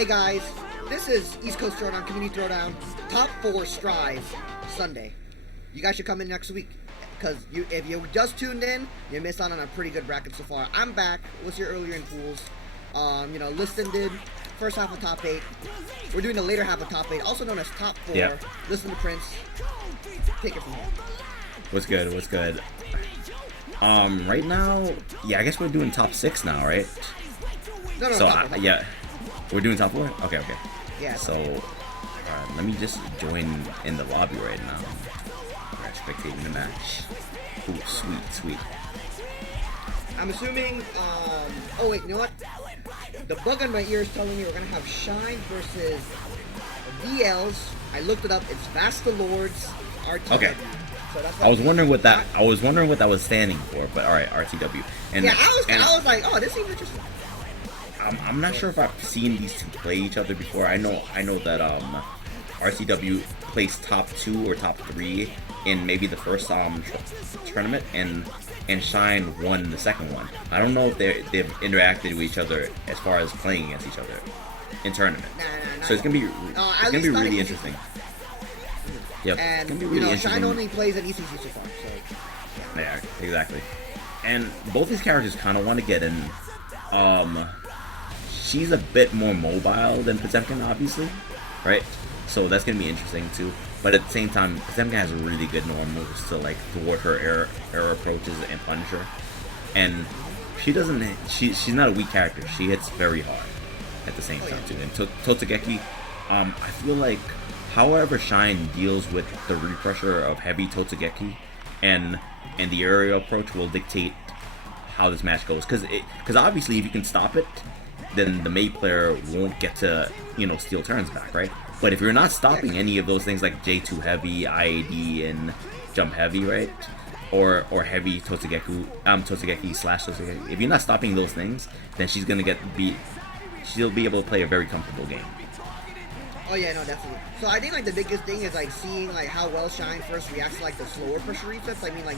Hey guys, this is East Coast Throwdown, Community Throwdown, Top 4 Strive, Sunday. You guys should come in next week, because if you just tuned in, you missed out on a pretty good bracket so far. I'm back, was here earlier in pools. Liston did first half of Top 8. We're doing the later half of Top 8, also known as Top 4. Yep. Listen to Prince. Take it from here. What's good? What's good? Right now, yeah, I guess we're doing top 6 now, right? No, so top 4. Yeah, we're doing top 4. Okay. Yeah. So, let me just join in the lobby right now. We're spectating the match. Ooh, sweet. I'm assuming. Oh wait, you know what? The bug on my ear is telling me we're gonna have Shine versus VLs. I looked it up. It's Vasta Lords RTW. Okay. So that's I was wondering what that was standing for, but all right, RTW. And yeah, I was like, oh, this seems interesting. I'm not sure if I've seen these two play each other before. I know that RTW placed top 2 or top 3 in maybe the first tournament, and Shine won the second one. I don't know if they've interacted with each other as far as playing against each other in tournament. Nah, so it's gonna be really interesting. Yep. And it's gonna be really interesting. Shine only plays at ECT so far, so yeah, exactly. And both these characters kind of want to get in. She's a bit more mobile than Potemkin, obviously, right? So that's gonna be interesting too. But at the same time, Potemkin has really good normals to like thwart her air approaches and punish her. And she doesn't. She's not a weak character. She hits very hard at the same time too. And Totsugeki, I feel like, however Shine deals with the repressure of heavy Totsugeki and the aerial approach will dictate how this match goes. Because obviously if you can stop it, then the Mei player won't get to steal turns back, right? But if you're not stopping any of those things like J2 heavy, IAD, and jump heavy, right? Or heavy Totsugeki / Totsugeki, if you're not stopping those things, then she's gonna she'll be able to play a very comfortable game. Oh yeah, no, definitely. So I think like the biggest thing is like seeing like how well Shine first reacts to like the slower pressure resets. I mean, like,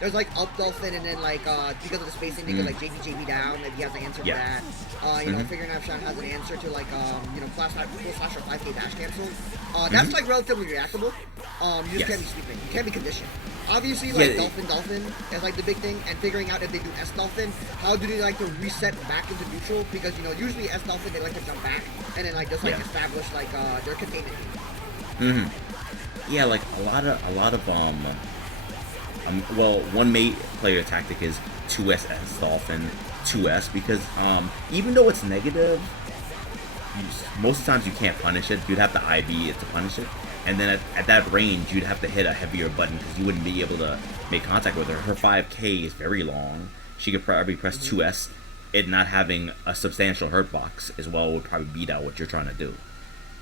there's like up dolphin, and then like because of the spacing, they could like JB down if he has an answer to that. Figuring out if Shine has an answer to like full slash or 5K dash cancel. That's like relatively reactable. You just can't be sweeping. You can't be conditioned. Obviously, like dolphin is like the big thing, and figuring out if they do S dolphin, how do they like to reset back into neutral? Because usually S dolphin they like to jump back and then like just like establish like their containment. Yeah, like a lot of one Mei player tactic is 2S S dolphin, 2S, because even though it's negative, most of the times you can't punish it. You'd have to IB it to punish it. And then at that range, you'd have to hit a heavier button because you wouldn't be able to make contact with her. Her 5K is very long. She could probably press 2S. It not having a substantial hurt box as well would probably beat out what you're trying to do.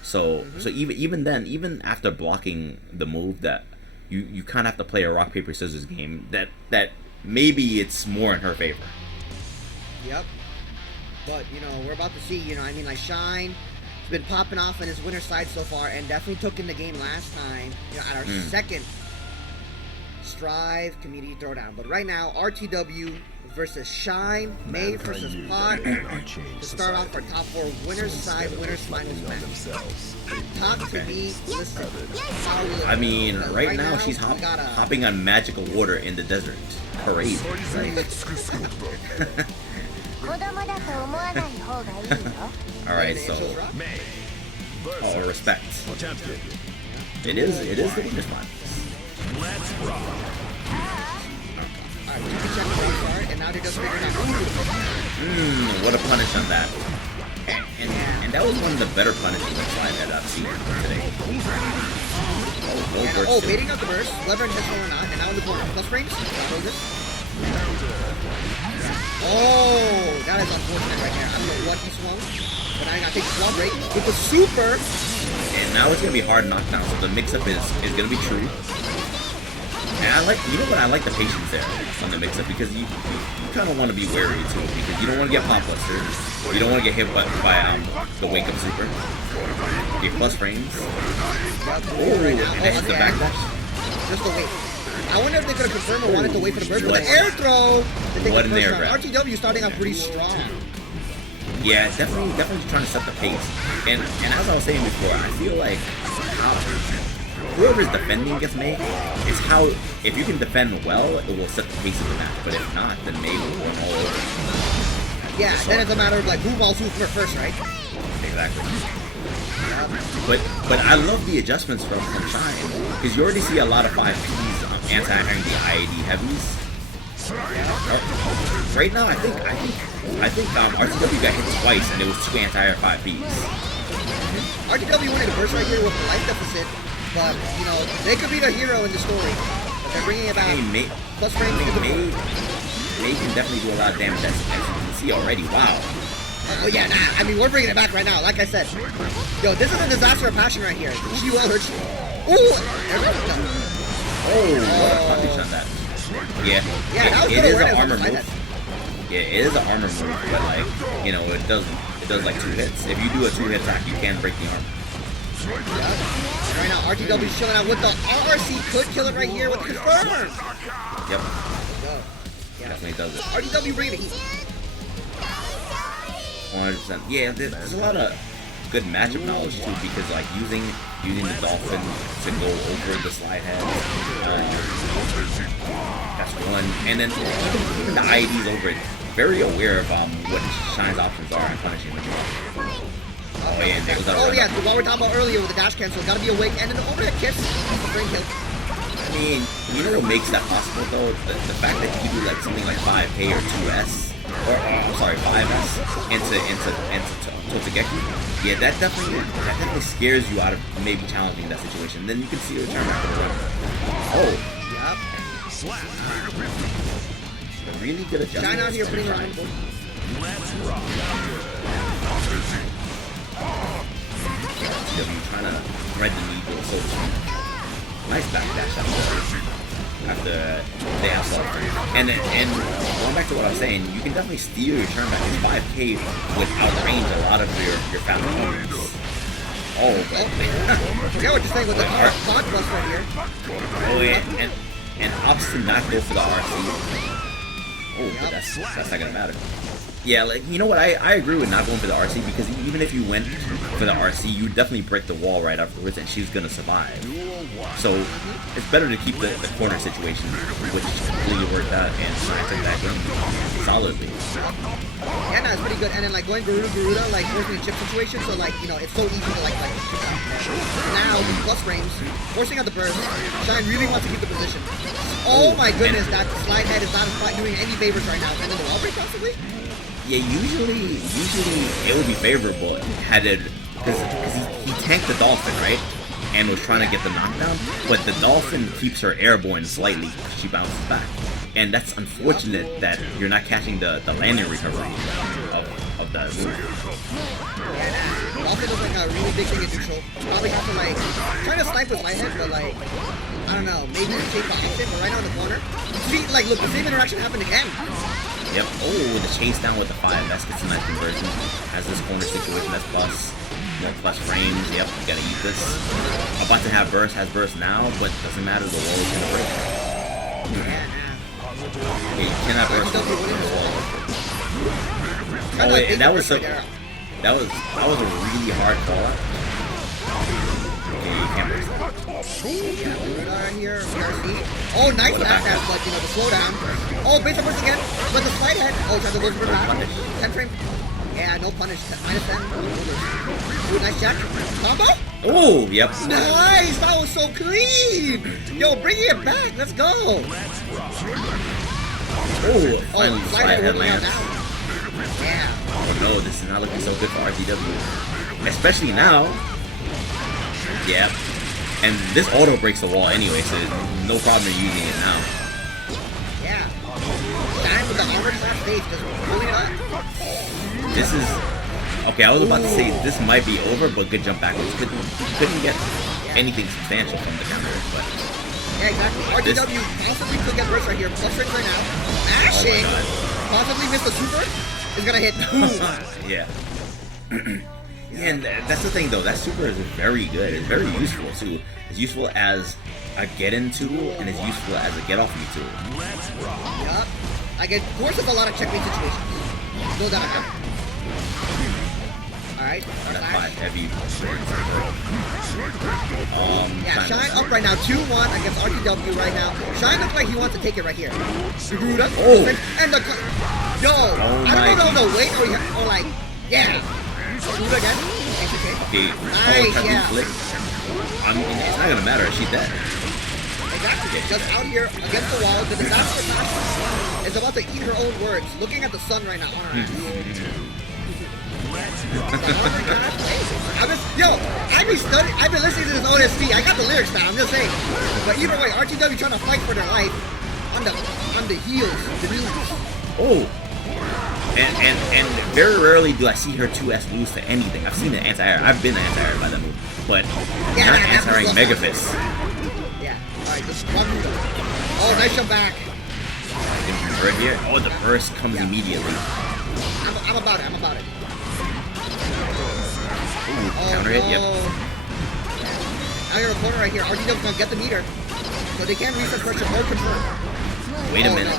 So even then, even after blocking the move, that you kind of have to play a rock paper scissors game. That maybe it's more in her favor. Yep. But we're about to see. Like Shine been popping off on his winner side so far, and definitely took in the game last time, at our second Strive Community Throwdown. But right now, RTW versus Shine, Mei versus Pot, to start off our top 4 winners side, winners finals match. Talk to me, listen. I mean, right now she's hopping on magical water in the desert. Parade. Alright, so respect. It is the winner's spot. Let's rock. Alright, we can check the start, and now they're just figuring out. What a punish on that. And that was one of the better punishments that I've seen today. Baiting out the burst, lever and hits or not, and now in the corner. Plus range, oh, that is unfortunate right there. I don't know what he swung, but I gotta take the wall break with the super. And now it's gonna be hard knockdown, so the mix-up is gonna be true. And I like the patience there on the mix-up, because you kind of want to be wary too, because you don't want to get pop bustered, you don't want to get hit by the wake up super. Okay, plus frames. Oh, and it hits the backdash. Just the wait. I wonder if they could have confirmed or wanted to wait for the burst. But the air throw! What an air grab. RTW starting out pretty strong. Yeah, definitely trying to set the pace. And as I was saying before, I feel like whoever's defending gets made. It's how, if you can defend well, it will set the pace of the match. But if not, then maybe we'll run all over. Yeah, then it's a matter of like who balls who first, right? Exactly. But I love the adjustments from Shine, because you already see a lot of 5Ps anti-airing the IAD heavies. Right now, I think RTW got hit twice, and it was 2 anti-air 5Ps. RTW wanted to burst right here with the life deficit, but you know they could be the hero in the story. But they're bringing it back. Plus frames. May can definitely do a lot of damage, as you can see already. Wow. Oh yeah, nah, I mean we're bringing it back right now. Like I said, yo, this is a disaster of passion right here. She will hurt you. Ooh, what a punish on that. Yeah, it is an armor move. Yeah, it is an armor move, but like, you know, it does like 2 hits. If you do a 2-hit attack, you can break the armor. Yeah. Right now, RTW's chilling out with the RRC. Could kill it right here with the confirm. Yep. Yeah. Definitely does it. RTW bringing the heat. 100%. Yeah, there's a lot of good matchup knowledge too, because like using the dolphin to go over the slide head, that's one. And then even the IEDs over it, very aware of what Shine's options are and punishing them. Oh yeah, and there was oh yeah, what we're talking about earlier with the dash cancel, gotta be awake, and then the overhead kiss, brain kill. I mean, you know what makes that possible though? The fact that you do like something like 5K or 2S, or I'm sorry, 5S into Totogeki. Yeah, that definitely scares you out of maybe challenging that situation. Then you can see a return back to the run. Oh. Yep. A really good adjustment. Shine out here putting her on. Let's rock. Trying to thread the needle, so to speak. Nice backdash out there after they have something. And going back to what I was saying, you can definitely steal your turn back. It's 5K would outrange a lot of your family members. Oh, but I forgot what you're saying with the Pod Bust right here. Oh yeah, and opts to not go for the RC. Oh, but that's not gonna matter. Yeah, like, you know what, I agree with not going for the RC, because even if you went for the RC, you would definitely break the wall right afterwards, and she's gonna survive. So it's better to keep the corner situation, which completely worked out, and I took that game solidly. Yeah, no, it's pretty good. And then like going Garuda, like forcing a chip situation, so like, you know, it's so easy to like chip out there. Now with plus frames, forcing out the burst, Shine really wants to keep the position. Oh my goodness, that slide head is not doing any favors right now. And then the wall break possibly? Yeah, usually it would be favorable had it, because he tanked the dolphin, right, and was trying to get the knockdown, but the dolphin keeps her airborne slightly. She bounces back, and that's unfortunate that you're not catching the landing recovery of that move. Yeah, dolphin is like a really big thing in neutral. Probably have to like try to snipe with my head, but like I don't know, maybe chase the option, but right now in the corner. See, like look, the same interaction happened again. Yep. Oh, the chase down with the 5S gets a nice conversion. Has this corner situation that's plus. More plus frames. Yep, you gotta eat this. About to have burst, has burst now, but doesn't matter, the wall is gonna break. Yeah, you cannot burst the wall. Oh, and that was so. That was a really hard call out. Okay, you can't burst that. Here, oh, nice backdash, but you know, the slowdown. Oh, base up burst again, with the slide head. Oh, tries to go for that. 10 frame. Yeah, no punish. Minus 10. Ooh, nice check. Combo? Oh, yep. Nice! That was so clean! Yo, bring it back. Let's go. Oh, finally slide head lands. Yeah. Oh no, this is not looking so good for RTW. Especially now. Yep. And this auto breaks the wall anyway, so no problem in using it now. Yeah. Shine with the armor slash base, just pulling it up. This is... Okay, I was about to say this might be over, but good jump backwards. Couldn't get anything substantial from the counter, but... Yeah, exactly. RTW possibly could get burst right here. Plus range right now. Mashing! Possibly miss the super. Is gonna hit. Yeah. Yeah, and that's the thing though, that super is very good. It's very useful too. It's useful as a get-in tool, and it's useful as a get-off-me tool. Yup. Like it forces a lot of checkmate situations. No doubt about it. Alright, That's 5 heavy. yeah, Shine up right now, 2-1 against RTW right now. Shine looks like he wants to take it right here. Garuda, oh! And the... Yo! I don't know if that was a wait or like... Yeah! Garuda again. Okay, nice, yeah. Flick. I mean, it's not gonna matter, she's dead. Exactly, just out here against the wall, the disaster pass is about to eat her own words, looking at the sun right now on her ass. I've been listening to this OST. I got the lyrics down. I'm just saying. But either way, RTW trying to fight for their life on the heels, the knees. Oh, and very rarely do I see her 2S lose to anything. I've seen an anti-air. I've been anti-aired by that move, but not anti-airing Megafist. Yeah. All right, just one move. Oh, nice jump back. Right here. Oh, the burst comes immediately. I'm about it. Ooh, counter hit, yep. Now you're in a corner right here. RTW's gonna get the meter. So they can reset pressure or confirm. Wait a minute.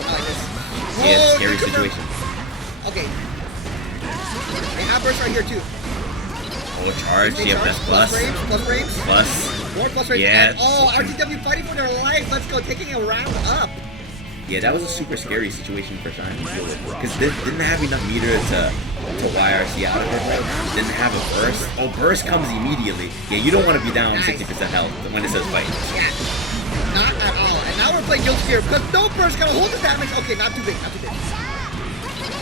No, yeah, scary situation. Okay. They have burst right here too. Oh, charge. Yep, that's plus. Plus frames. Plus. More plus frames. Yeah. And, RTW fighting for their lives. Let's go. Taking a round up. Yeah, that was a super scary situation for Shine. Because they didn't have enough meter to YRC out of it right now. Didn't have a burst. Oh, burst comes immediately. Yeah, you don't want to be down 60% health when it says fight. Yeah, not at all. And now we're playing Guild Sphere because no burst gonna hold the damage. Okay, not too big.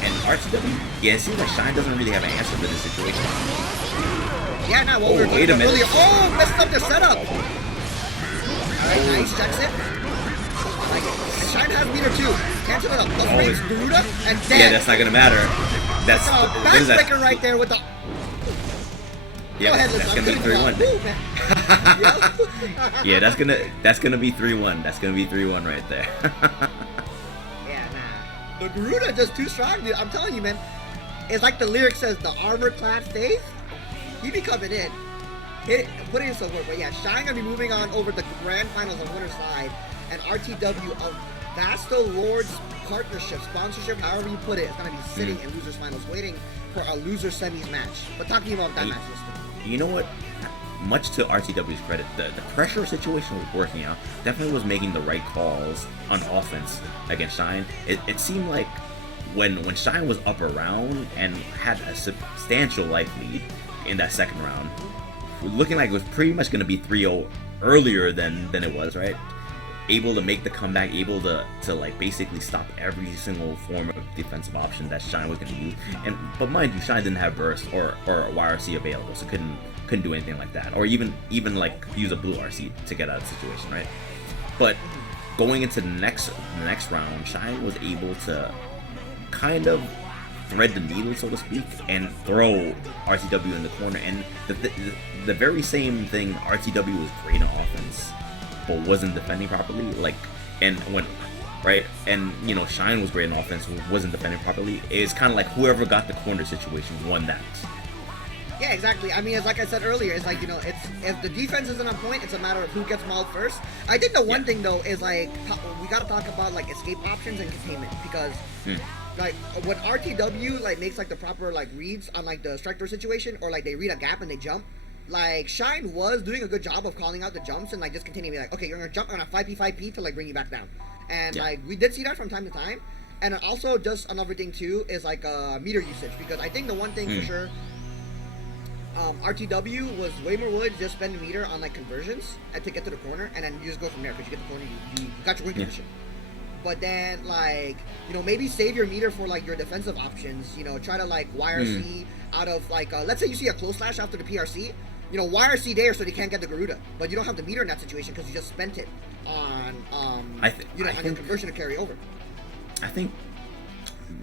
And RTW, yeah, it seems like Shine doesn't really have an answer for this situation. Yeah, now what we were talking about earlier. Oh, messed up the setup. Alright, nice. Checks it. Shine has meter too. Cancel it up. Plus frames, Garuda, and dead. Yeah, that's not gonna matter. That's backbreaker right there with the. Yeah, that's gonna be 3-1. Yeah, that's gonna be 3-1. That's gonna be 3-1 right there. Yeah, nah. The Garuda just too strong, dude. I'm telling you, man. It's like the lyric says, the armor-clad faith. He be coming in. Put in some work. But yeah, Shine gonna be moving on over the grand finals on winner's side, and RTW of Vasto Lord's partnership, sponsorship, however you put it, is going to be sitting in losers finals waiting for a loser semis match. But talking about that match, you know what? Much to RTW's credit, the pressure situation was working out. Definitely was making the right calls on offense against Shine. It seemed like when Shine was up around and had a substantial life lead in that second round, looking like it was pretty much going to be 3-0 earlier than it was, right? Able to make the comeback, able to like basically stop every single form of defensive option that Shine was going to use. But mind you, Shine didn't have burst or YRC available, so couldn't do anything like that, or even like use a blue RC to get out of the situation, right? But going into the next round, Shine was able to kind of thread the needle, so to speak, and throw RTW in the corner. And the very same thing, RTW was great on offense, but wasn't defending properly. Shine was great in offense, wasn't defending properly. It's kind of like whoever got the corner situation won that. Yeah, exactly. I mean, it's like I said earlier, it's like, it's if the defense isn't on point, it's a matter of who gets mauled first. I think the one thing though is like we gotta talk about like escape options and containment, because like when RTW like makes like the proper like reads on like the strike door situation, or like they read a gap and they jump. Like, Shine was doing a good job of calling out the jumps and, like, just continuing to be like, okay, you're gonna jump on a 5P to, like, bring you back down. And, like, we did see that from time to time. And also, just another thing, too, is, like, meter usage. Because I think the one thing for sure, RTW was way more wood just spending meter on, like, conversions and to get to the corner. And then you just go from there, because you get the corner, you got your win condition. But then, like, maybe save your meter for, like, your defensive options. Try to, like, YRC out of, like, let's say you see a close slash after the PRC. YRC there so they can't get the Garuda, but you don't have the meter in that situation because you just spent it on on your conversion to carry over. I think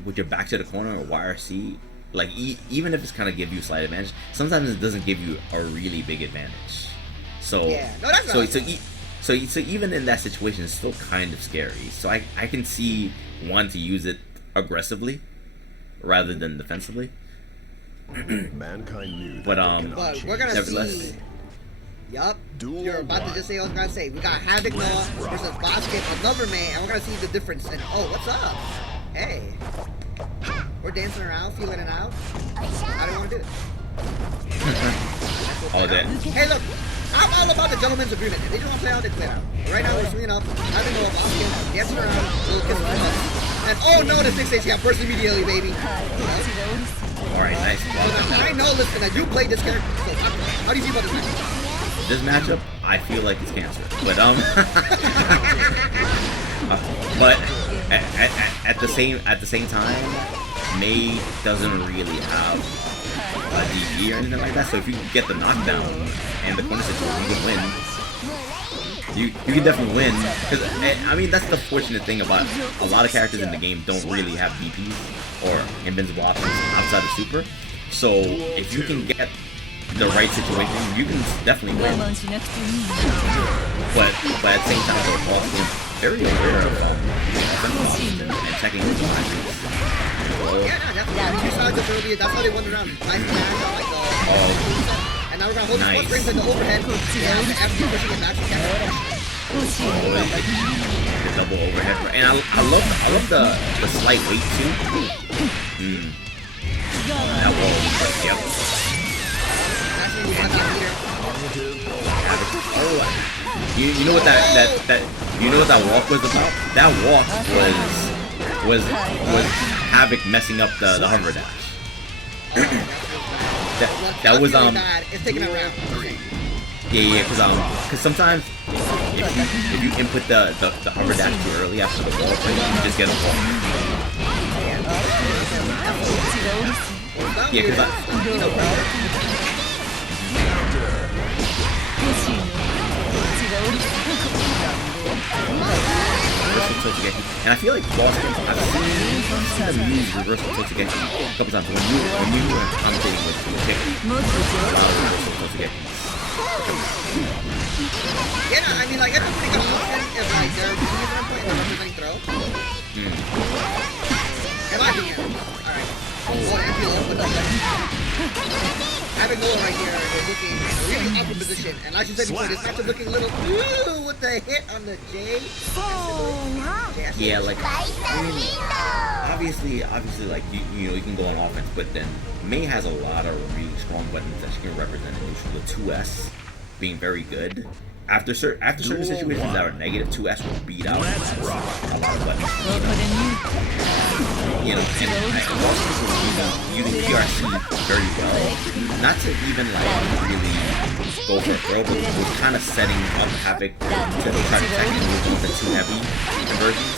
with your back to the corner or YRC, like even if it's kind of give you a slight advantage, sometimes it doesn't give you a really big advantage. So yeah, no, that's so even in that situation, it's still kind of scary. So I can see wanting to use it aggressively rather than defensively. Mankind knew but we're gonna see. Yup. You're about to just say what I was gonna say. We got HavocNoah versus BossGimp, another man, and we're gonna see the difference. And what's up? Hey, we're dancing around, feeling it out. I don't want to do it. Oh, that. Hey, look, I'm all about the gentleman's agreement. If they don't want to play out, they play out. Right now, we're swinging up. HavocNoah, BossGimp, dancing around, little kiss from us. And oh no, the 6H got burst immediately, baby. Alright, nice. And I know, listen, that you played this character. So how do you feel about this match? This matchup, I feel like it's cancer. But but at the same time, Mei doesn't really have a DP or anything like that. So if you get the knockdown and the corner situation, you can win. You can definitely win. Because I mean, that's the fortunate thing about a lot of characters in the game don't really have DPs or invincible options outside of super. So if you can get the right situation, you can definitely win. But at the same time, the boss is very aware of and checking his lines. Yeah, definitely. You saw this earlier. That's how they won the round. Nice smash, like and now we're gonna hold this plus brings in the overhead. Yeah, after pushing it back, she can't. The double overhead, and I love the slight weight too. That wall, yep. You know what that walk was about? That walk was Havoc messing up the hover dash. that was It's taking a round. Yeah, because sometimes if you input the hover dash too early after the wall, you just get a wall. Yeah, because and I feel like BossGimp, I've seen them use reversal Totsugeki a couple times. When you were commentating with Chick, a lot of reversal Totsugeki. Yeah, I mean, like, it's a pretty good option if, like, they're using them point and representing throw. In my opinion. Alright. HavocNoah right here is looking really up in position. And like you said before, this match is looking a little with the hit on the J. Yeah, like, I mean, obviously, like, you know, you can go on offense, but then Mei has a lot of really strong buttons that she can represent in neutral. The 2S being very good. After certain situations that are negative, 2S will beat out a lot of buttons. You know, and most people using PRC very well. Not to even like really go for a throw, but was kind of setting up Havoc to try to attack and move on the too heavy conversions.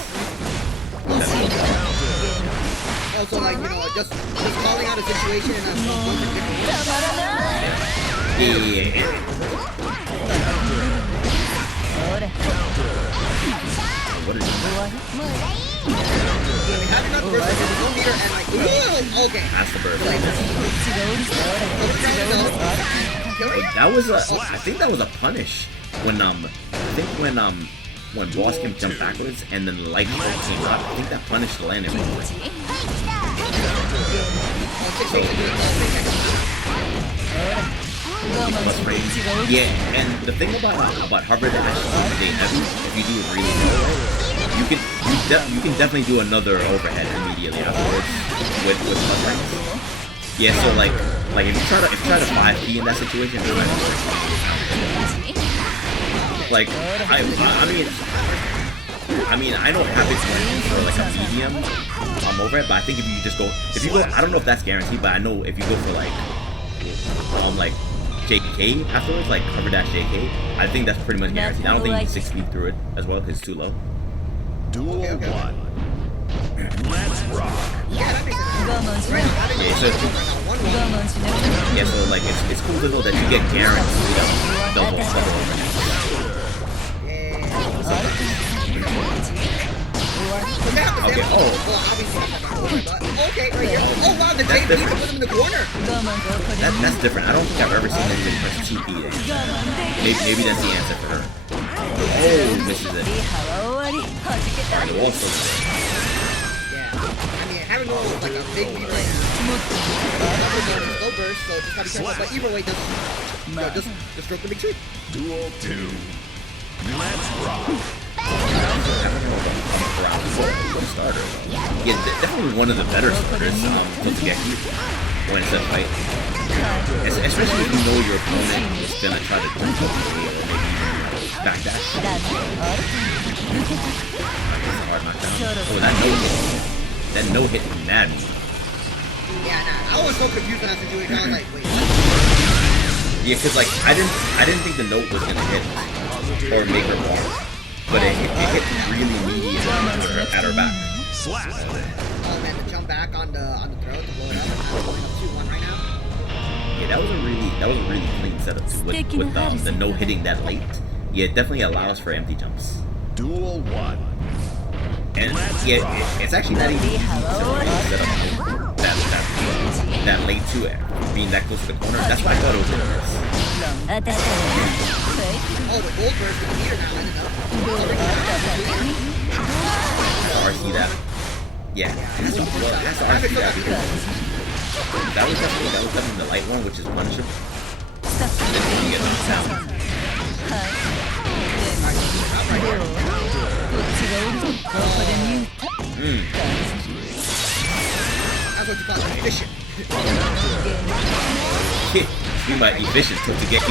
Also, like, you know, just calling out a situation and What is it? Okay. That's the bird. That was I think that was a punish when when BossGimp jumped backwards and then the lightning bolt came out. I think that punished the landing. Yeah, and the thing about hover dash heavy, if you do it really well, you can definitely do another overhead immediately afterwards with plus range. Yeah, so like if you try to 5P in that situation, like I mean I don't have it for like a medium overhead, but I think if you go I don't know if that's guaranteed, but I know if you go for like JK afterwards, like cover dash JK, I think that's pretty much guaranteed. I don't think you can 6 speed through it as well because it's too low. Duel 1. Let's rock. Yeah, so like it's cool to know that you get guaranteed double Okay, okay, right here. Oh wow, the J put him in the corner. That's different. I don't think I've ever seen anybody press 2P there. Maybe that's the answer for her. Oh, misses it. The wall's still there. Yeah. I mean, HavocNoah was like a big lead right now. Slow burst, so just gotta be careful. But either way, just stroke the big tree. Duel 2. Let's rock. Yeah, definitely one of the better starters, Totsugeki, when it's a fight. Especially if you know your opponent is gonna try to jump up or maybe backdash. That's a hard knockdown. Oh, that no hit mad me. Yeah, nah, I was so confused in that situation. I was like, wait. Yeah, cause like I didn't think the note was gonna hit or make her walk, but it hit really meaty at her back. Slap. Oh man, to jump back on the throw to blow it up. I'm going up 2-1 right now. Yeah, that was a really clean setup too, with the no hitting that late. Yeah, it definitely allows for empty jumps. Duel 1. And yeah, it's actually not even easy to set up that late to it, being that close to the corner. That's why I thought it was inverse. Oh, the gold burst in the meter now. RC that. Yeah, that's RC that. That was definitely the light one, which is punishable. Then you get knocked down. That's what you call efficient. You might efficient to get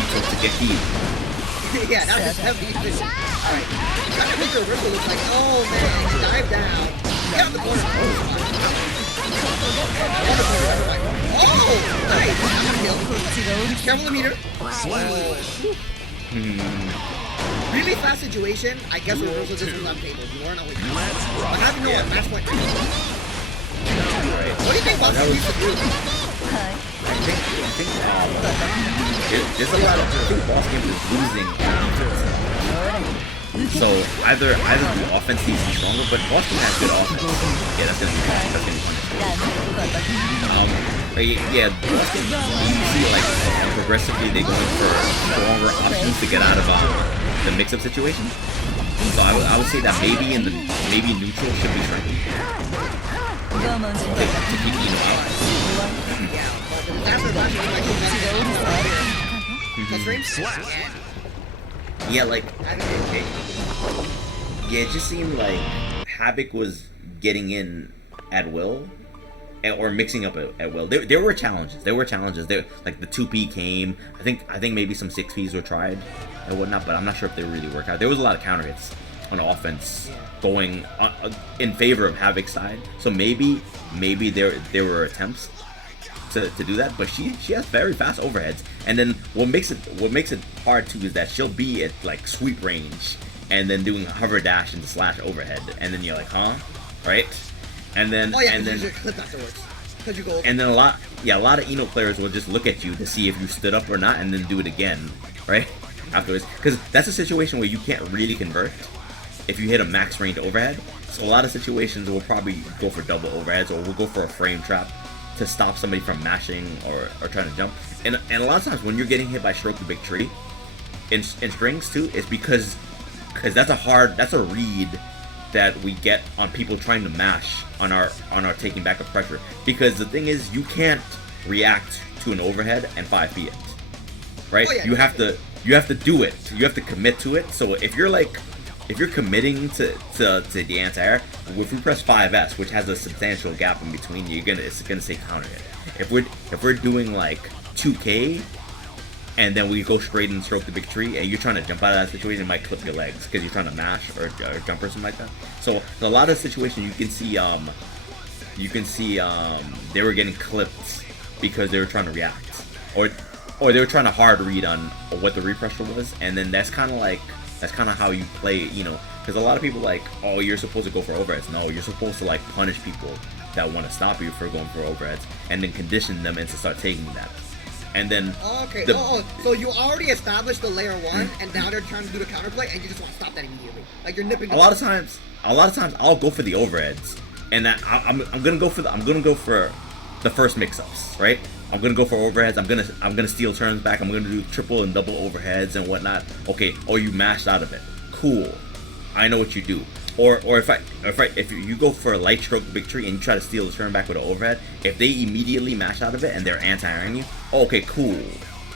Yeah, that was heavy efficient. Alright. Trying to make the reversal looks like, oh man, dive down. Get on the corner. Oh, nice. Careful the meter. Really fast situation. I guess reversal just was on table. You weren't always. But having no match point. What do you think BossGimp needs to do? I think there's a lot of BossGimp is losing on defense. So either the offense needs to be stronger, but BossGimp has good offense. Yeah, that's gonna be yeah, BossGimp, you see like progressively they going for stronger options to get out of the mix-up situation. So I would say that maybe neutral should be shrinking to keep Eno out. Yeah, like it just seemed like Havoc was getting in at will, or mixing up at will. There were challenges. There like the 2P came. I think maybe some 6Ps were tried and whatnot, but I'm not sure if they really work out. There was a lot of counter hits on offense going in favor of Havoc's side. So maybe there were attempts to do that, but she has very fast overheads. And then what makes it hard too is that she'll be at like sweep range and then doing hover dash into slash overhead, and then you're like, huh, right? And then clip afterwards. And then a lot of Eno players will just look at you to see if you stood up or not, and then do it again, right? Afterwards, because that's a situation where you can't really convert if you hit a max range overhead. So a lot of situations will probably go for double overheads, or we'll go for a frame trap to stop somebody from mashing or trying to jump. And a lot of times when you're getting hit by stroke the big tree in strings too, it's because that's a read that we get on people trying to mash on our taking back of pressure. Because the thing is, you can't react to an overhead and 5P it, right? Oh, yeah, you have to do it. You have to commit to it. So if you're committing to the anti-air, if we press 5S, which has a substantial gap in between, it's gonna say counter hit. If we're doing like 2K, and then we go straight and stroke the big tree, and you're trying to jump out of that situation, it might clip your legs because you're trying to mash or jump or something like that. So in a lot of situations, you can see they were getting clipped because they were trying to react, or they were trying to hard read on what the repressure was, and then that's kind of how you play, because a lot of people like, oh, you're supposed to go for overheads. No, you're supposed to like punish people that want to stop you for going for overheads, and then condition them into start taking that. And then so you already established the layer 1, and now they're trying to do the counterplay, and you just want to stop that immediately. Like you're nipping. A lot of times I'll go for the overheads, and I'm gonna go for the first mix-ups, right? I'm gonna go for overheads. I'm gonna steal turns back. I'm gonna do triple and double overheads and whatnot. Okay, or you mashed out of it. Cool, I know what you do. Or if you go for a light stroke big tree and you try to steal the turn back with an overhead, if they immediately mash out of it and they're anti-airing you, okay, cool,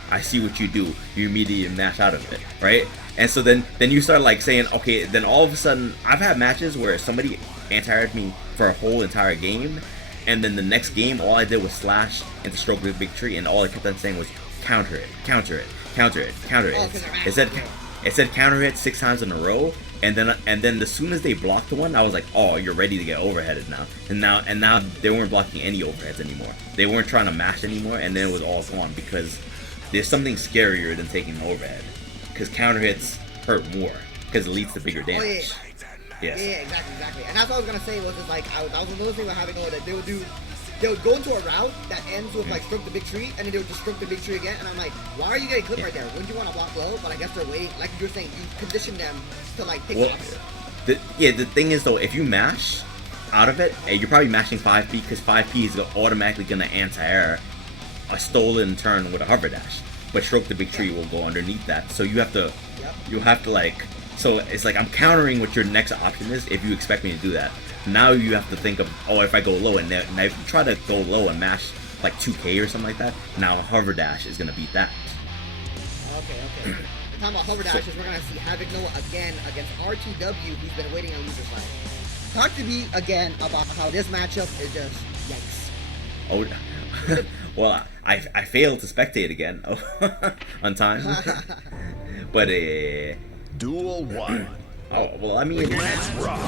I see what you do. You immediately mash out of it, right? And so then you start like saying, okay, then all of a sudden, I've had matches where somebody anti-aired me for a whole entire game, And then the next game, all I did was slash into stroke the big tree, and all I kept on saying was counter it, counter it, counter it, counter it. It said counter hit 6 times in a row, and then as soon as they blocked one, I was like, oh, you're ready to get overheaded now. And now they weren't blocking any overheads anymore. They weren't trying to mash anymore, and then it was all gone because there's something scarier than taking an overhead. Because counter hits hurt more because it leads to bigger damage. Yes. Yeah, exactly. And that's what I was gonna say was just like I was noticing with HavocNoah that they would go into a route that ends with like stroke the big tree, and then they would just stroke the big tree again. And I'm like, why are you getting clipped right there? Wouldn't you want to block low? But I guess they're waiting. Like you were saying, you condition them to like pick up. The thing is though, if you mash out of it, you're probably mashing 5P because 5P is automatically gonna anti-air a stolen turn with a hover dash. But stroke the big tree will go underneath that, so you have to like. So it's like I'm countering what your next option is if you expect me to do that. Now you have to think of, oh, if I go low and if you try to go low and mash like 2K or something like that, now hover dash is gonna beat that. Okay. We're talking about hover dashes. We're gonna see HavocNoah again against RTW, who's been waiting on user side. Talk to me again about how this matchup is just yikes. Oh, well, I failed to spectate again on time, but Duel 1. Oh, well, I mean, Let's rock.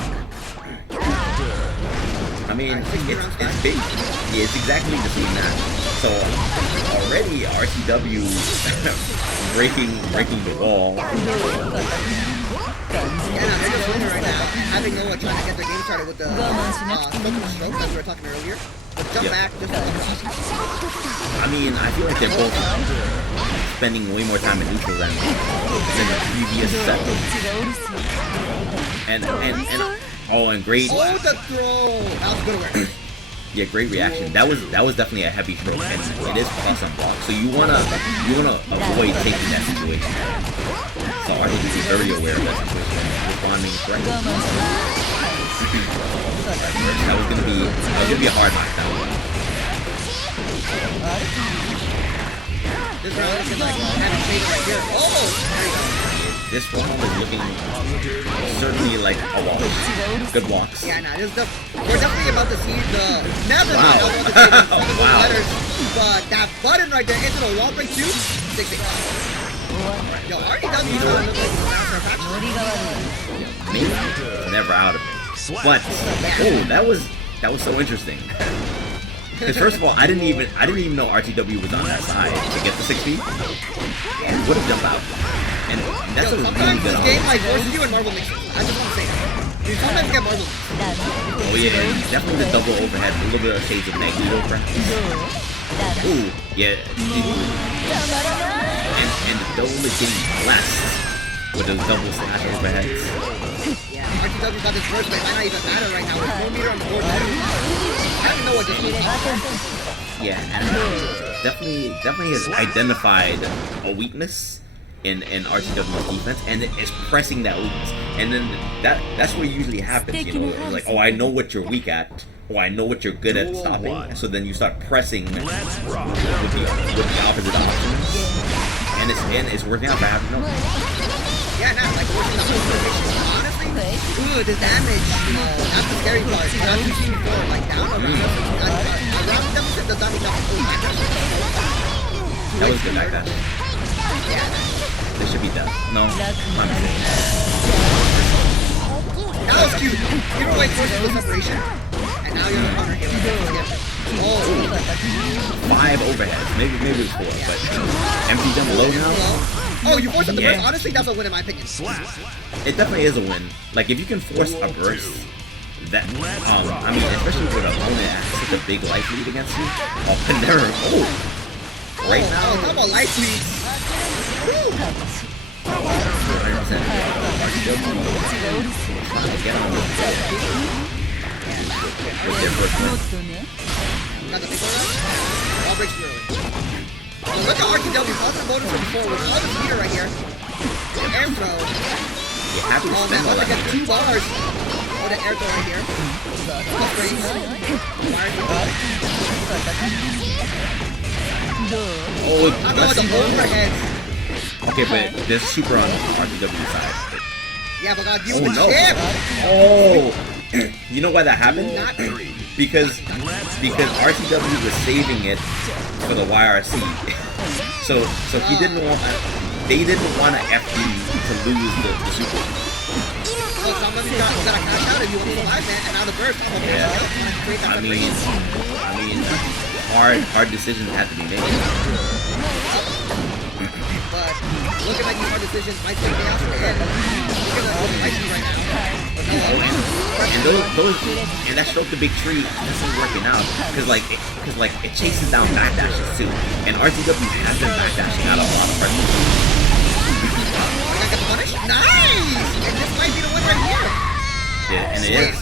I mean, it's big. Yeah, it's exactly the same match. So already RTW breaking the wall. Yeah, they're just winning right now. HavocNoah trying to get their game started with the stroke that we were talking earlier. But jump back, just I mean, I feel like they're both spending way more time in neutral than the previous set. And great. Oh, the throw! That was good awareness. Yeah, great reaction. That was definitely a heavy stroke, and it is plus on block. So you wanna avoid taking that situation. So I think be very aware of that situation and responding correctly. That was gonna be a hard knockdown. This round is like having shade right here. Oh, there you go. This round is looking certainly like a wash. Good blocks. Yeah, nah, we're definitely about to see the never Wow. mind. I want to say the Wow. letters, but that button right there into the wall break 2, 6-6. Yo, RTW is not looking like Maybe never out of it. But that was so interesting. Because first of all, I didn't even know RTW was on that side to get the 6 feet. Would have jumped out. And that's a really sometimes good this game like forces you in Marvel mixes. I just want to say that. You sometimes get Marvel mixes. Oh yeah, definitely the double overhead, a little bit of shades of Magneto perhaps. Ooh, yeah. And the double is getting blessed with those double slash overheads. Yeah, RTW got this first, but it might not even matter right now. With 4 meter on 4 meter. I don't know what this means. Yeah, and definitely has identified a weakness in RTW's defense, and it's pressing that weakness. And then that's what usually happens, you know, it's like, oh, I know what you're weak at, oh, I know what you're good at stopping, so then you start pressing with the opposite options, and it's working out for HavocNoah. Yeah, nah, like working the whole position. Honestly, ooh, the damage, you know, that's the scary part. As we've seen before, like down around deficit does not mean nothing. That was good like that. Yeah. This should be done. No, my mistake. That was cute. You were like forcing the separation, and now you're on here. Oh, 5 overheads. Maybe it's 4, but empty jump low now. Oh, you forced it to burst. Honestly, that's a win in my opinion. It definitely is a win. Like if you can force a burst, that I mean, especially with an opponent that has such a big life lead against you. Right now. Talk about life leads. Get on with their first win. Got the big one. All breaks through. Look at RTW. Positive bonus from before with all this meter right here. Air throw. You're happy to Oh spend man, all about to that. get 2 bars. Oh, the air throw right here. Oh, I know the overhead. okay, but there's super on RTW side. Yeah, but God, you Oh would no! chip. Oh, You know why that happened? Because RTW was saving it for the YRC. so he didn't want they didn't want an FD to lose the super. Oh, sometimes you gotta cash out if you want to survive, man. And now the burst, I mean, hard decisions had to be made. But looking like these hard decisions might take me out to the end. Look at what I see right now. And that stroke the big tree isn't working out because it chases down backdashes too, and RTW has been backdashing out of a lot of hard decisions. I got the punish. Nice! And this might be the one right here. Yeah, and it is.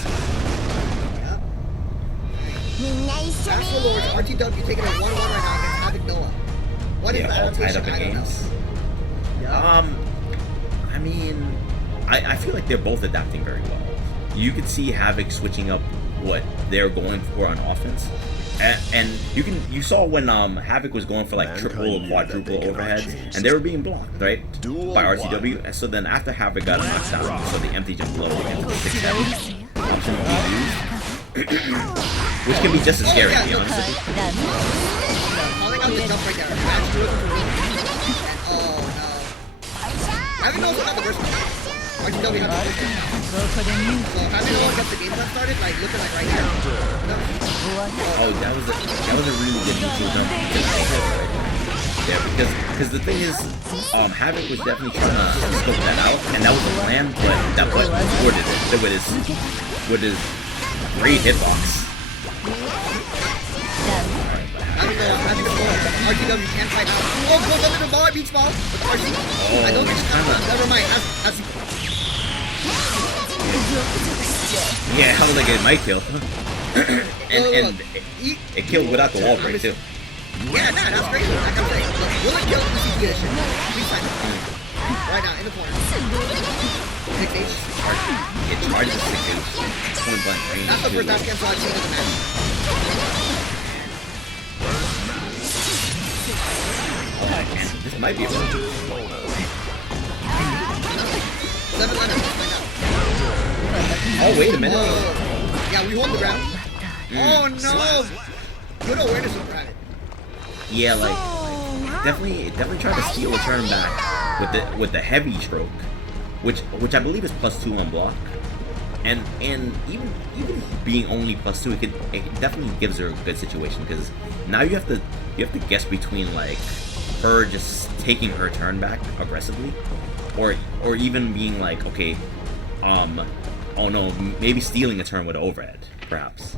Astro Lords, RTW taking a 1-1 right now against HavocNoah. What is that? All tied up in games. I mean, I feel like they're both adapting very well. You could see Havoc switching up what they're going for on offense, and you saw when Havoc was going for like triple or quadruple overheads, and they were being blocked right by RTW. And so then after Havoc got knocked down, so the empty jump low into the 6-7 option will be used, which can be just as scary, to be honest with you. Calling out the jump right there. Oh no. HavocNoah's got the burst. RTW had the burst. So HavocNoah got the game plan started, like looking like right here. Oh, that was a really good neutral jump. Yeah, because the thing is, Havoc was definitely trying to scope that out, and that was the plan, but that button thwarted it with his great hitbox. RTW can't fight out. Oh, goes under the ball, beach ball. With RC. I don't think never mind. Yeah, I was like, it might kill. and it killed without the wall break too. Yeah, nah, that's crazy. Like I'm saying, will it kill ECT this shit? Please find it. Right now, in the corner. 6H. It charges 6H. Point blank range. That's the first dash cancel I've seen in the match. And this might be a little too. 7 Leonard, find out. Oh, wait a minute. Whoa. Yeah, we hold the ground. Oh no! Good awareness of Rabbit. Yeah, like definitely tried to steal a turn back with the heavy stroke, which I believe is +2 on block, and even being only +2, it definitely gives her a good situation, because now you have to guess between like her just taking her turn back aggressively, or even being like, okay, oh no, maybe stealing a turn with overhead, perhaps.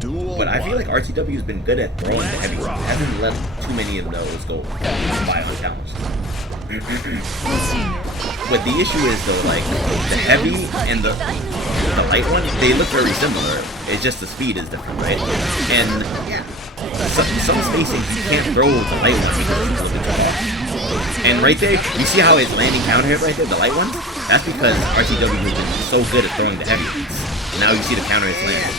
But I feel like RTW has been good at throwing the heavy. Hasn't let too many of those go by unchallenged. But the issue is though, like the heavy and the light one, they look very similar. It's just the speed is different, right? And some spacing you can't throw the light one because it's a little bit too far. And right there, you see how it's landing counter hit right there, the light one? That's because RTW has been so good at throwing the heavy ones. Now you see the counter hits land.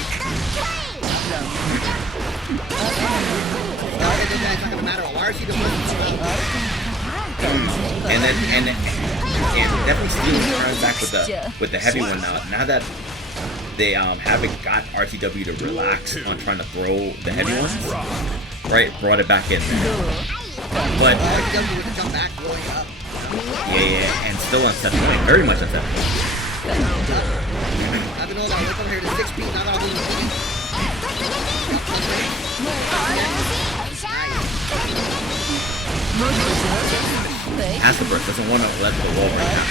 And definitely stealing turns back with the heavy one now. Now that they haven't got RTW to relax on trying to throw the heavy ones, right? Brought it back in there. But yeah, and still on 7 point, very much on 7 point. Has the burst, doesn't want to let the wall right now.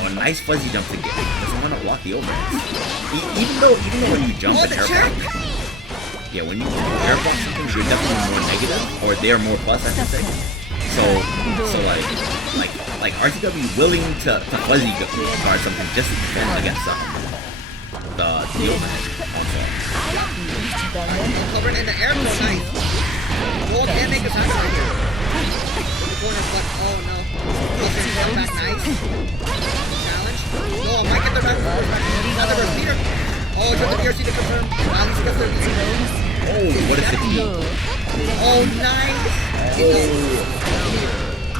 Oh, a nice fuzzy jump to get. Doesn't want to block the overheads. Even though when you jump and airblock, yeah, when you airblock something, you're definitely more negative, or they're more plus, I should say. So like RTW willing to fuzzy guard something just to defend against the overhead. Covered in the air, so nice. Roll can't make a touch right here. In the corner, but oh no. Step back, nice. Challenge. No, I might get the back. Another repeater. Oh, just the PRC to confirm. At least gets their lead. Oh, what is it? Oh, nice.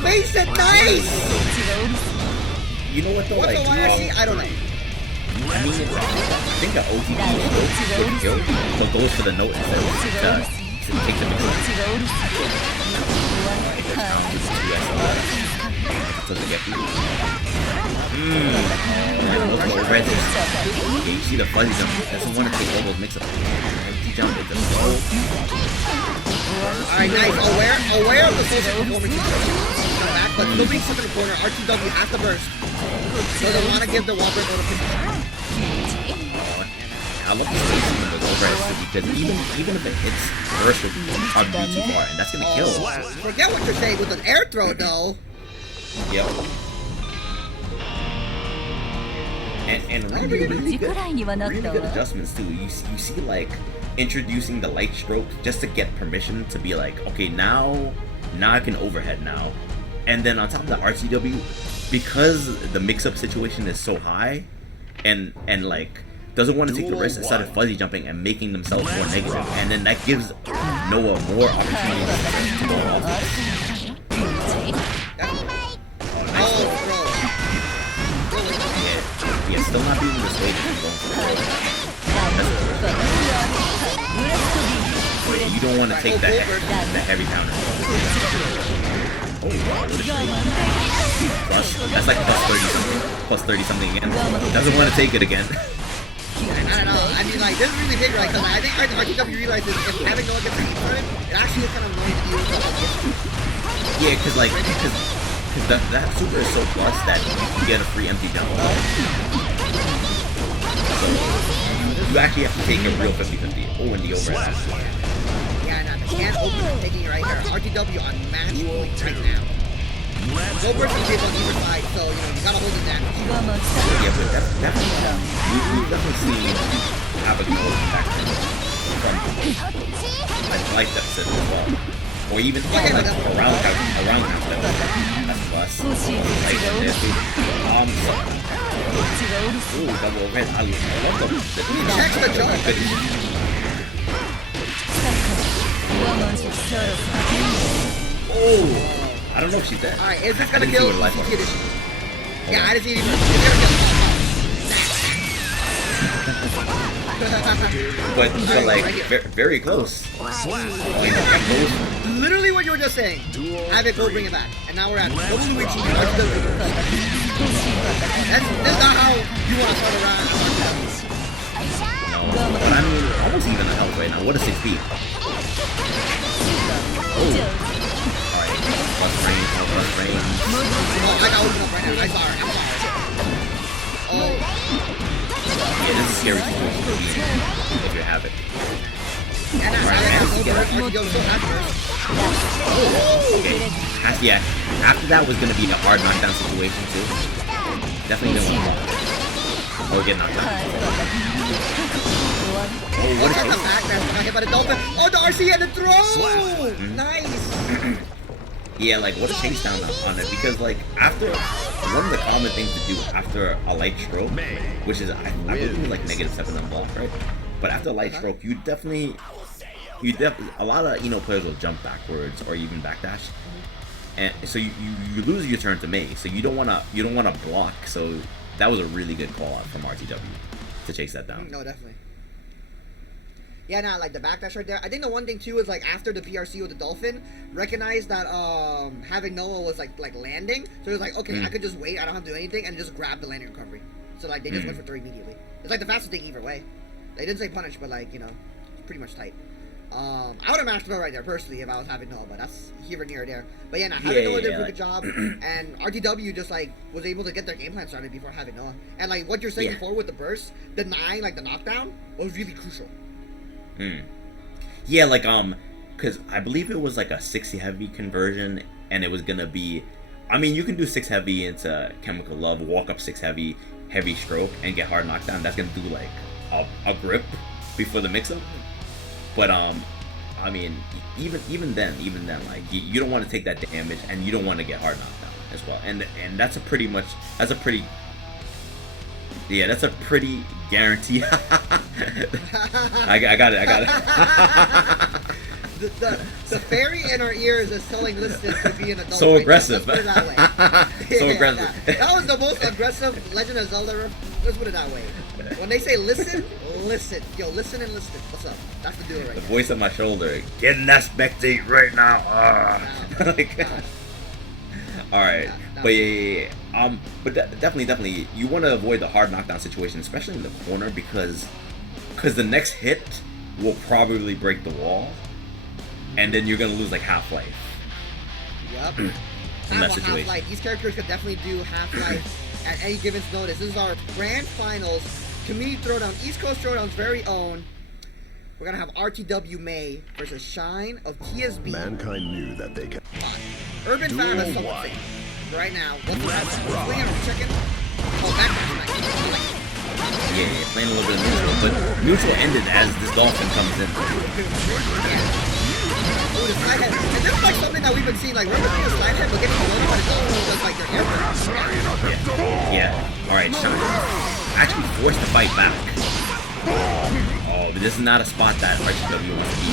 Face it, nice! You know what though? What's Like, the YRC? I don't know. I mean, I think the OTD would kill, so it goes for the note instead to take the mix. Doesn't get through. Look at the red. Yeah, you see the fuzzy jump. Doesn't want to take all those mix-ups. Empty jump with the slow. Alright, nice. Aware of the social performance. Back, but moving up in the corner, RTW has to burst. Doesn't want to give the wall break a little position. I love the spacing of those overheads too, because even if it hits burst would probably be too far, and that's gonna kill. Forget what you're saying with an air throw though. Yep. And really good adjustments too. You see like introducing the light stroke just to get permission to be like, okay, now I can overhead now. And then on top of the RTW, because the mix-up situation is so high, and like doesn't want to take the risk instead of fuzzy jumping and making themselves more negative, and then that gives Noah more opportunities to go off. Yeah, still not being dissuaded from going for it. You don't want to take that heavy counter. That's like plus 30 something again. Doesn't want to take it again. I don't know. I mean, like, this is really big, right? Because I think RTW realizes if HavocNoah gets a turn, it actually is kind of annoying to deal with. Yeah, because that super is so plus that you get a free empty jump. So you actually have to take a real 50-50. Oh, and the overhead. Yeah, nah, the can open is taking it right here. RTW on match point right now. No person is on either side, so you gotta hold it down. Yeah, but we've definitely seen HavocNoah back from a life deficit as well. Or even around half level. That's plus. Like this. Ooh, double overhead. I love the Check the jump. Oh! I don't know if she's dead. Alright, is this gonna kill ECT edition? Yeah, I didn't see anything. but like, very close. Literally what you were just saying. HavocNoah, bring it back. And now we're at Luigi. This is not how you want to start around. No, but I mean, almost even a health right now. What a 6 feet. Oh. Plus range. Oh, I got open up right now. I'm sorry. Oh. Yeah, this is a scary situation to be in if you have it. Yeah, okay. Yeah, after that was going to be a hard knockdown situation too. Definitely didn't want to. Oh, get knocked down. Oh, what is this? Hit by the dolphin. Oh, the RC and the throw! Nice! Yeah, like, what a chase down on it, because, like, after, one of the common things to do after a light stroke, which is, I believe, like, -7 on block, right? But after a light stroke, you definitely, a lot of, players will jump backwards or even backdash, and so you lose your turn to May, so you don't want to block, so that was a really good call out from RTW to chase that down. No, definitely. Yeah, nah, like the backdash right there. I think the one thing too is like after the PRC with the dolphin, recognized that HavocNoah was like landing, so it was like, okay, I could just wait, I don't have to do anything, and just grab the landing recovery. So like they just went for 3 immediately. It's like the fastest thing either way. They didn't say punish, but like pretty much tight. I would have mashed throw right there personally if I was HavocNoah, but that's here or near there. But yeah, nah, HavocNoah did a pretty good job, and RTW just like was able to get their game plan started before HavocNoah. And like what you're saying before with the burst, denying like the knockdown was really crucial. Yeah, like, because I believe it was like a 60 heavy conversion, and it was gonna be, I mean, you can do 6 heavy into Chemical Love, walk up 6 heavy stroke, and get hard knockdown. That's gonna do like a grip before the mix up. But I mean, even then, like you don't want to take that damage, and you don't want to get hard knockdown as well. And that's a pretty guarantee. I got it. the fairy in our ears is telling listeners to be an adult. So right aggressive. Let's put it that way. So aggressive. That was the most aggressive Legend of Zelda. Let's put it that way. When they say listen, listen. Yo, listen and listen. What's up? That's the deal right The now. voice on my shoulder. Get in that spectate right now. Like, all right, but yeah. But definitely, you want to avoid the hard knockdown situation, especially in the corner, because the next hit will probably break the wall, and then you're gonna lose like half-life. Yep. In that situation. Half-life. These characters could definitely do half-life at any given notice. This is our grand finals. Community Throwdown, East Coast Throwdown's very own. We're gonna have RTW May versus Shine of TSB. Mankind knew that they could. Urban Fan is something right now. What's the chicken? Oh, backpack. Yeah, playing a little bit of neutral, but neutral ended as this dolphin comes in. Oh, the slide head. And this is like something that we've been seeing, like, remember the slide head, but getting blown, but it's also just like their aircraft. Yeah. Alright, Shine actually forced to fight back. Oh, but this is not a spot that RTW wants to be.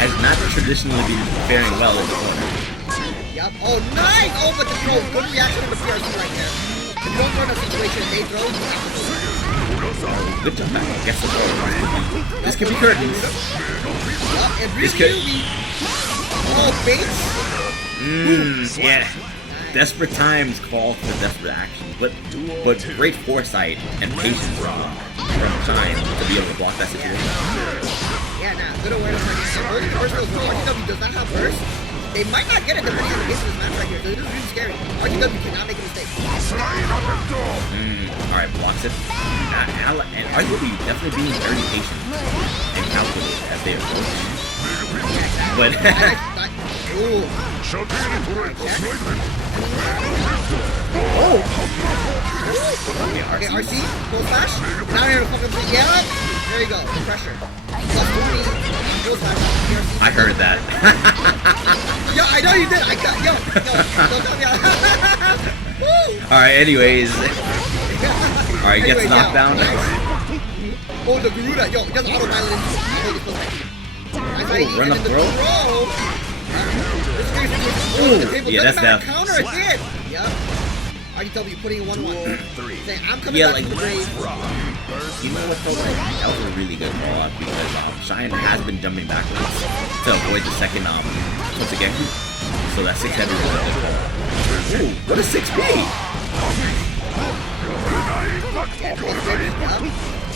Has not traditionally been faring well in the corner. Yep. Oh, nice! Oh, but the throw. Good reaction to the PRC right there. If you don't throw in a situation, they throw, you have to throw. Good jump back. Guess the throw. This could be curtains. Yep, and This could. Oh, baits? Yeah. Desperate times call for desperate action, but great foresight and patience from Shine to be able to block that situation. Yeah, nah, good awareness. Only the first RTW does not have burst. They might not get it depending on the base of this match right here, so this is really scary. RTW cannot make a mistake. Alright, blocks it. And RTW definitely being very patient and calculated as they approach. But Ooh. oh! Okay, RC, full flash. Now you're gonna fucking play. Yeah, there you go. The pressure. Plus 20, full flash. I heard that. Yo, I know you did. I got yo. Don't tell me. Alright, anyways. Alright, gets knocked down. Oh, the Garuda. Yo, it does auto pilot into Oh, run up throw. Ooh, yeah, that's that. Counter again. Yep. RTW putting in 1-1. Saying, I'm coming Yeah, back like, to the grave. You know what though? That was a really good call out because Shine has been jumping backwards to avoid the second Totsugeki. So that 6-header is a good call. Ooh, what a 6B!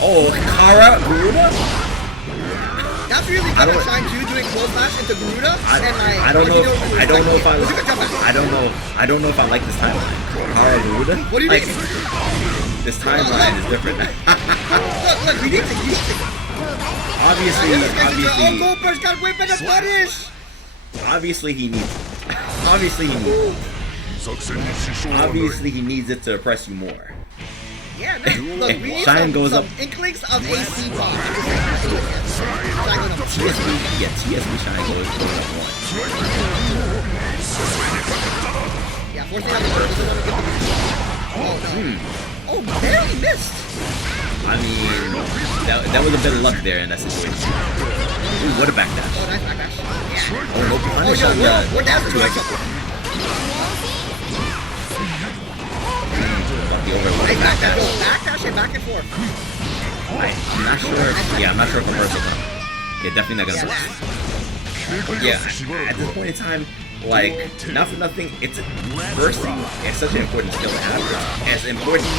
Oh, Kara, Garuda? That's really good at Shine 2 doing close flash into Garuda. I don't know if I like this timeline. Kara Garuda? What do you mean? This timeline is different. Look, we need to. Obviously he needs it to impress you more. Yeah, look, we need Shine goes some up. inklings of AC bomb. TSB Shine goes up 1. Yeah, forcing out the first doesn't want to get the Oh no. Oh, barely missed. I mean, that was a bit of luck there in that situation. Ooh, what a backdash. Oh, nice backdash. Yeah. Oh, no punish on the we're down to 2x. Nice backdash and back and forth. I'm not sure. Yeah, I'm not sure if the first will come. Yeah, definitely not gonna work. Yeah, at this point in time, like, not for nothing, it's bursting. It's such an important skill to have. It's important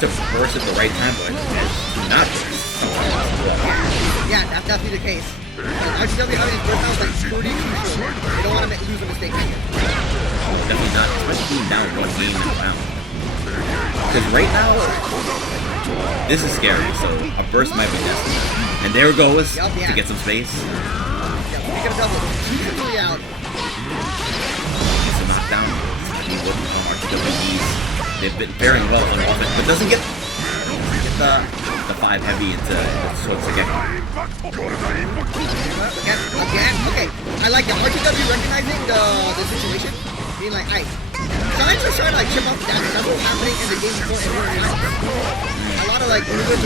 to burst at the right time, but it's to not burst sometimes as well. Yeah, that's definitely the case. RTW having his burst now is like pretty crucial. They don't want to lose a mistake here. Definitely not, especially being down 1 game in the round. Because right now, this is scary, so a burst might be necessary. And there it goes, to get some space. Yeah, make it a double. Easily out. It's a knockdown. RTWs. They've been faring well on offense, but doesn't get the 5 heavy into Totsugeki. Again, okay. I like that. RTW recognizing the situation, being like, hey, Shine's just trying to like chip off the damage. That's what's happening in the game before everyone else. A lot of like movement.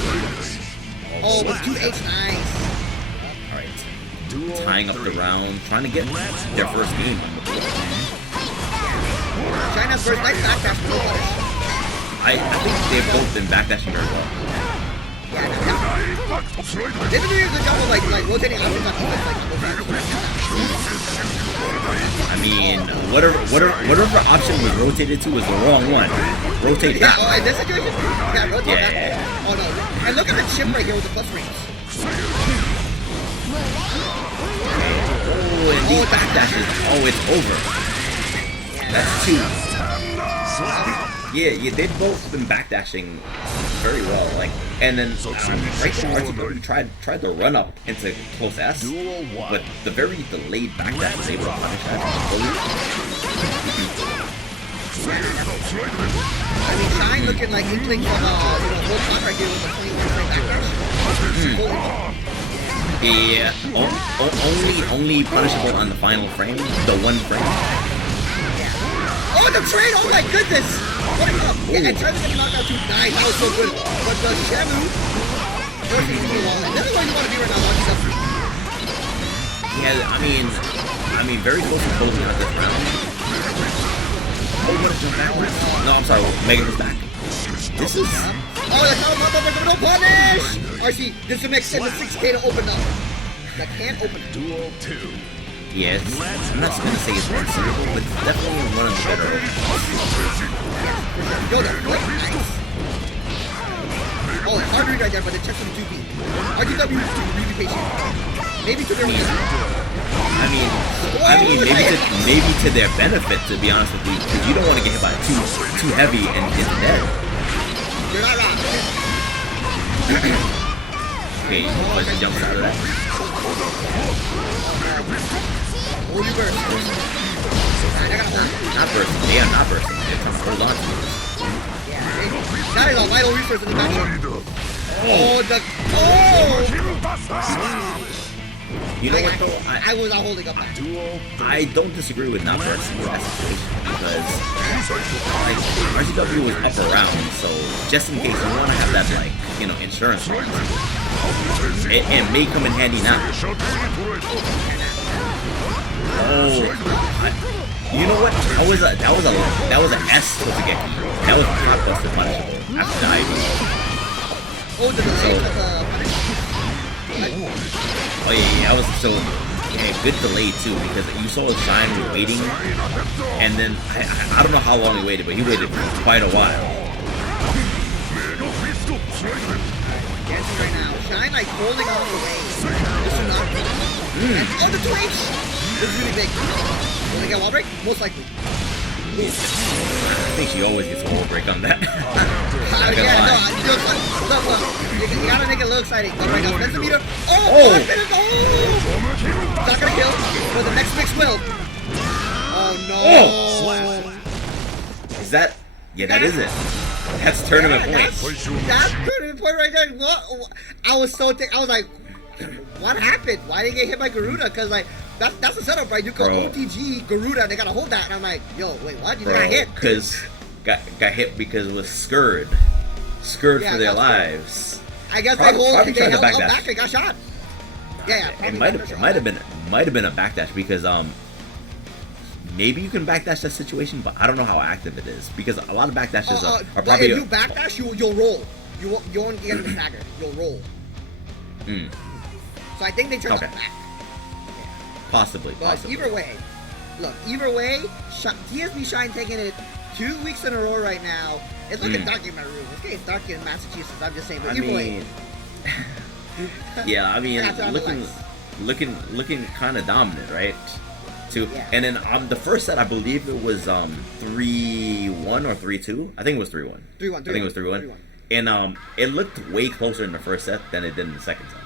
Oh, with 2H, nice. Alright. tying up the round, trying to get their first game on the board. China's first nice backdash for no punish. I think they've both been backdashing very well. Yeah, they've been doing a good job of like rotating options on defense, like on both sides. I mean, whatever option was rotated to was the wrong one. Rotate Yeah, that. oh, in this situation, yeah, rotate that. Yeah. Oh no, and look at the chip right here with the plus rings. Oh, and these backdashes. Oh, it's over. That's two. Yeah, they've both been backdashing very well. Like, and then right there, RTW tried to run up into close S, but the very delayed backdash was able to punish that. I mean, Shine looking like inkling from whole clock right here with the 21 frame backdash. Yeah, only punishable on the final frame, the one frame. Oh, the trade! Oh my goodness! What a up! Yeah, and trying to get knocked out too. Nice, that was so good. But the Shamu forcing to be long. And this is where you want to be right now, Lucky Duffy. Yeah, I mean, very close to closing out this round. Oh, what a jump backwards. No, I'm sorry, Megan was back. This is... Oh, that's how motherfucker, no punish! RC, this will make sense the 6K to open up. That can't open it. Duel 2. Yes, I'm not going to say it's unsuitable, but it's definitely one of the better. Yo, the flip, nice. Oh, it's hard to read right there, but it checks on the 2B. RTW, really patient. Maybe to their maybe to their benefit, to be honest with you, because you don't want to get hit by too heavy and get dead. You're not wrong. Okay, let's jump out of that. Hold your burst. I gotta hold it. Not bursting. They are not bursting. They're trying to hold on to it. Yeah, that is a vital resource in the matchup. Oh, the... Oh! You know what though? I was not holding up that. I don't disagree with not bursting in that situation because like RTW was up around, so just in case you want to have that like insurance policy, it may come in handy now. Oh, you know what? That was an S to get. That was a hot busted punishable after the IV. Oh, the delay of the punish. Oh yeah, that was so good delay too because you saw Shine waiting, and then I don't know how long he waited, but he waited for quite a while. Dancing right now. Shine like holding on the way. This is not. And, oh, the 2H! This is really big. Will they get wall break? Most likely. I think she always gets a wall break on that. Yeah, no, look. You gotta make it look exciting. Look right now, Centimeter. Oh! It's not gonna kill, but the next mix will. Oh no! Oh! Is that? Yeah, that is it. That's tournament points. That's tournament point right there. What? I was so I was like, what happened? Why did they get hit by Garuda? Because like that's the setup, right? You go OTG Garuda, they gotta hold that, and I'm like, yo, wait, what? You got hit? Because got hit because it was scared for their lives. I guess they held up back and got shot. Yeah. It might have been a backdash because maybe you can backdash that situation, but I don't know how active it is because a lot of backdashes are probably. If you backdash, you'll roll. You won't get the stagger. You'll roll. So I think they turned it back. Yeah. Possibly. Either way, TSB Shine taking it 2 weeks in a row right now. It's looking dark in my room. It's getting dark in Massachusetts. I'm just saying. But either way. Yeah, I mean, looking kind of dominant, right? And then the first set, I believe it was 3-1 or 3-2. I think it was 3-1. 3-1. I think it was 3-1. And it looked way closer in the first set than it did in the second set.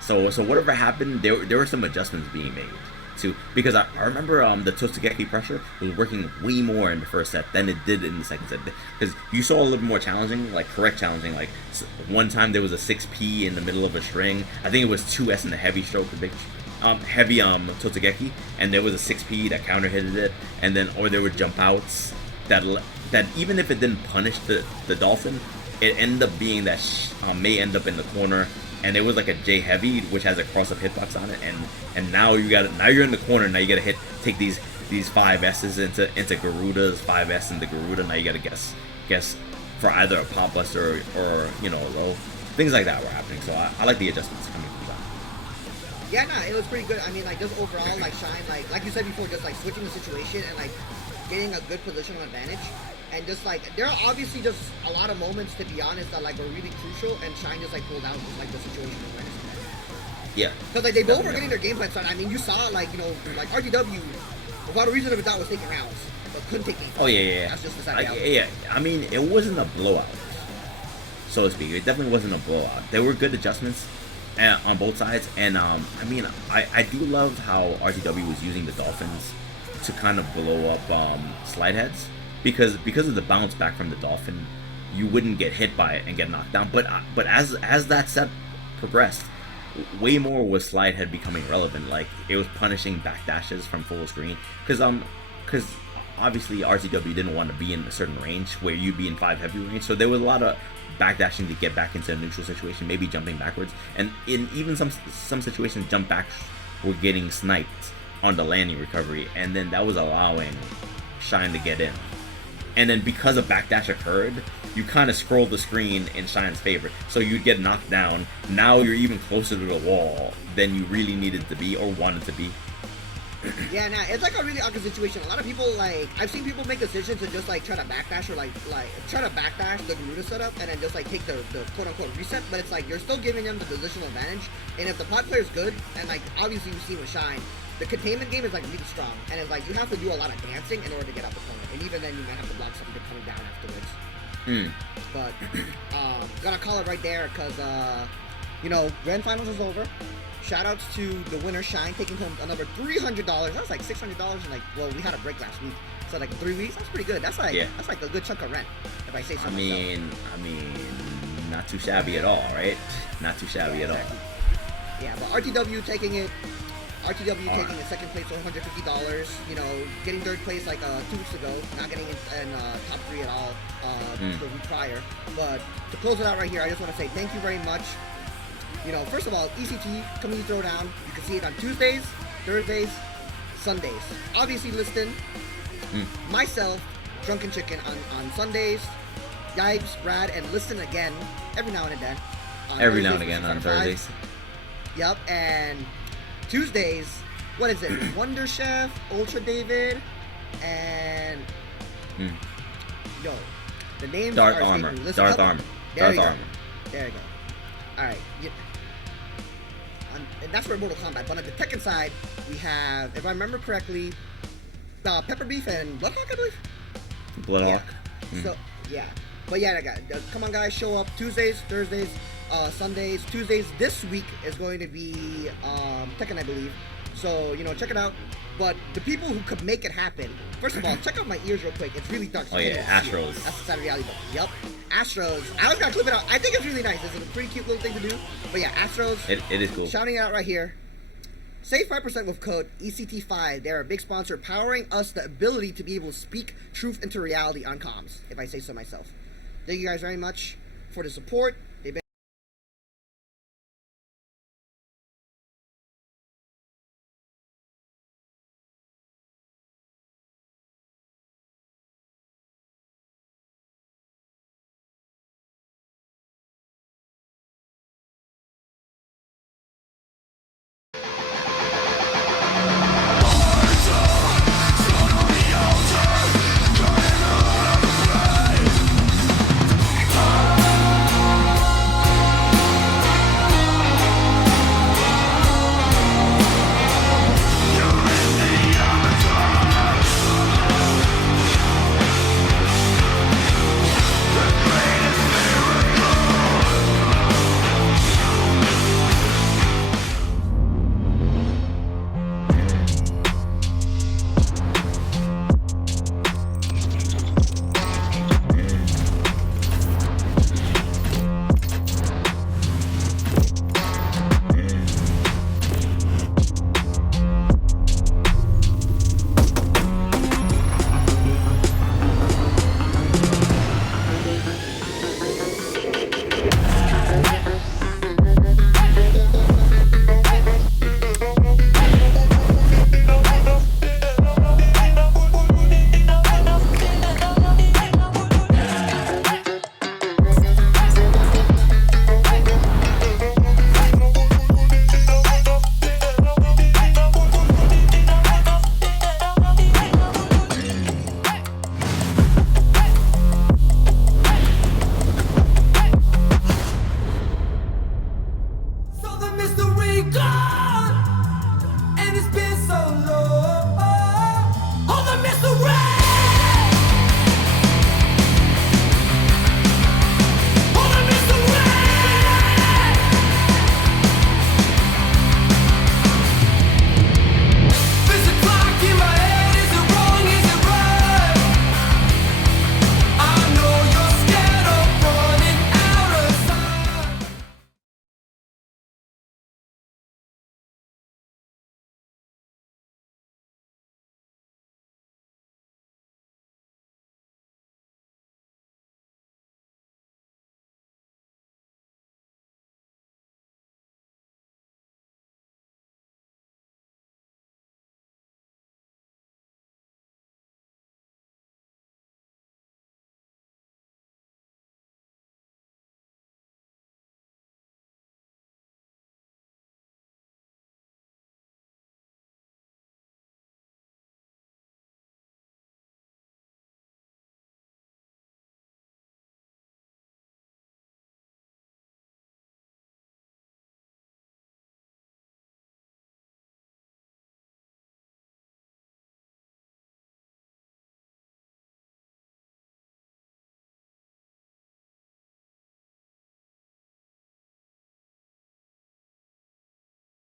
So whatever happened, there were some adjustments being made too, because I remember the Totsugeki pressure was working way more in the first set than it did in the second set, because you saw a little more challenging, like correct challenging. Like one time there was a 6P in the middle of a string. I think it was 2S in the heavy stroke, the big heavy Totsugeki, and there was a 6P that counter hitted it, and then or there were jump outs that even if it didn't punish the dolphin, it ended up being that may end up in the corner and it was like a J heavy which has a cross up hitbox on it, and now you're in the corner. Now you gotta take these 5S's into Garudas, 5S into Garuda. Now you gotta guess for either a pop buster or you know a low. Things like that were happening. So I like the adjustments coming from that. Yeah, nah, it was pretty good. I mean, like, just overall, like, Shine, like you said before, just, like, switching the situation and, like, getting a good positional advantage. And just, like, there are obviously just a lot of moments, to be honest, that, like, were really crucial, and Shine just, like, pulled out, just, like, the situation awareness. Yeah. Because, like, they both were getting their game plan started. I mean, you saw, like, you know, like, RTW, without a reason of a doubt, was taking rounds, but couldn't take games. Oh, yeah. That's just the side of yeah. I mean, it wasn't a blowout, so to speak. It definitely wasn't a blowout. There were good adjustments on both sides, and I mean, I do love how RTW was using the Dolphins to kind of blow up slide heads, because of the bounce back from the Dolphin, you wouldn't get hit by it and get knocked down. But as that set progressed, way more was slide head becoming relevant. Like, it was punishing backdashes from full screen, because obviously RTW didn't want to be in a certain range where you'd be in 5 heavy range, so there was a lot of backdashing to get back into a neutral situation, maybe jumping backwards, and in even some situations, jump backs were getting sniped on the landing recovery, and then that was allowing Shine to get in. And then because a backdash occurred, you kind of scrolled the screen in Shine's favor, so you'd get knocked down. Now you're even closer to the wall than you really needed to be or wanted to be. Yeah, nah, it's like a really awkward situation. A lot of people, like, I've seen people make decisions to just, like, try to backdash or, like try to backdash the Garuda setup and then just, like, take the quote-unquote reset, but it's like, you're still giving them the positional advantage, and if the pod player's good, and, like, obviously we've seen with Shine, the containment game is, like, really strong, and it's like, you have to do a lot of dancing in order to get out the corner, and even then, you might have to block something coming down afterwards. But, gotta call it right there, because, you know, Grand Finals is over. Shoutouts to the winner, Shine, taking home another $300. That's like $600 in, like, well, we had a break last week, so like 3 weeks. That's pretty good. That's like that's like a good chunk of rent, if I say so. I mean, not too shabby at all, right? Not too shabby at all. Yeah, but RTW taking it. RTW taking a second place, $150. You know, getting third place like 2 weeks ago, not getting in top 3 at all the week prior. But to close it out right here, I just want to say thank you very much. You know, first of all, ECT, Community Throwdown, you can see it on Tuesdays, Thursdays, Sundays. Obviously, listen, myself, Drunken Chicken, on Sundays, Yipes, Brad, and listen again, every now and then. Every now and again on Thursdays. Yep, and Tuesdays, what is it? Wonder Chef, Ultra David, and... Yo, the names Darth are... Armor. Listen Darth up. Armor. There Darth you go. Armor. There you go. Alright. And that's for Mortal Kombat. But on the Tekken side, we have, if I remember correctly, Pepper Beef and Bloodhawk, I believe? Bloodhawk. Yeah. So, yeah. But yeah, come on, guys, show up Tuesdays, Thursdays, Sundays. Tuesdays this week is going to be Tekken, I believe. So, you know, check it out. But the people who could make it happen, first of all, check out my ears real quick. It's really dark. So Astros. That's the Saturday reality. Yep. Astros. I was gonna clip it out. I think it's really nice. It's a pretty cute little thing to do. But yeah, Astros. It is cool. Shouting it out right here. Save 5% with code ECT5. They're a big sponsor, powering us the ability to be able to speak truth into reality on comms, if I say so myself. Thank you guys very much for the support.